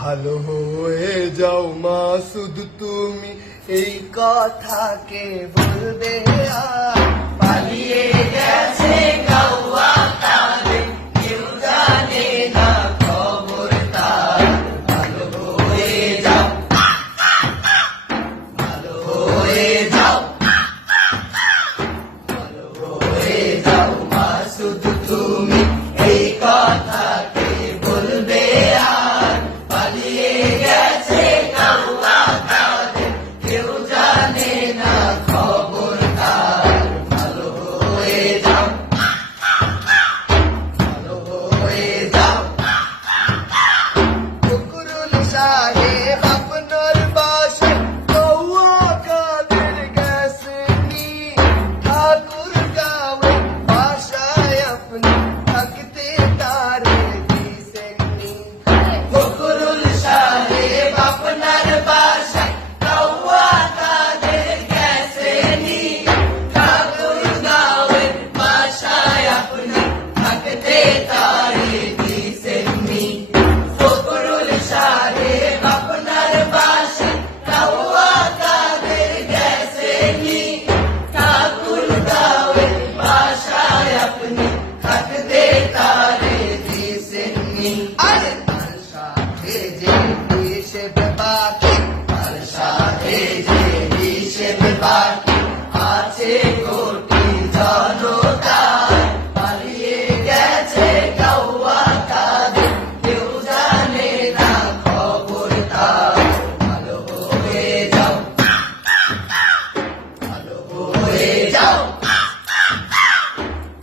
ভালো হয়ে যাও মাসুদ তুমি, এই কথা কে বলবে আর? পালিয়ে গেছে গাওয়া তারে, কেউ জানে না খবর তার। ভালো হয়ে যাও, ভালো হয়ে যাও, ভালো হয়ে যাও মাসুদ তুমি, এই কথা কে বলবে আর? পালিয়ে গেছে গাওয়া তারে, কেউ জানে না খবর তার। ভালো হয়ে যাও, ভালো হয়ে যাও। ফখরুল সাহেব আপনার বাসায় কৌয়া কাদের গেছেনি, ঠাকুর গাঁওয়ে বাসায় আপনি থাকতে তারে দিছেননি। ফখরুল সাহেব আপনার বাসায় কৌয়া কাদের গেছেনি, ঠাকুর গাঁওয়ে বাসায় আপনি থাকতে তারে দিছেননি। ফখরুল সাহেব আপনার বাসায় কৌয়া কাদের গেছেনি, ঠাকুর গাঁওয়ে বাসায় আপনি থাকতে তারে দিছেননি। আরে তার সাথে যে হিসেব বাকি, তার সাথে যে হিসেব বাকি আছে কোটি জনতার। পালিয়ে গেছে গাওয়া কাদের, কেউ জানে না খবর তার। ভালো হয়ে যাও, ভালো হয়ে যাও,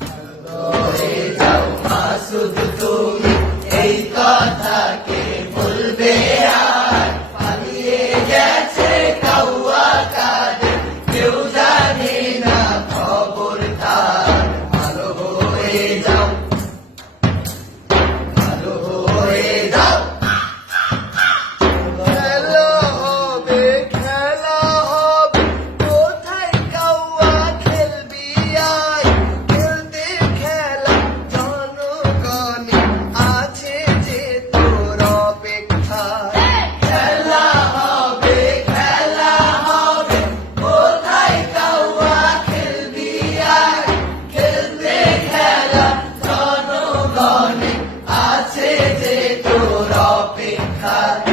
ভালো হয়ে যাও মাসুদ তুমি, এই কথা কে বলবে আর? পালিয়ে গেছে গাওয়া কাদের, কেউ জানে না খবর তার। ভালো হয়ে যাও, ভালো হয়ে যাও। খেলা হবে, খেলা হবে, কোথায় গাওয়া খেলবি আয়? খেলতে খেলা জনগণে আছে যে তোর অপেক্ষায়। খেলা হবে, খেলা হবে, কোথায় গাওয়া খেলবি আয়? খেলতে খেলা জনগণে আছে যে তোর অপেক্ষায়।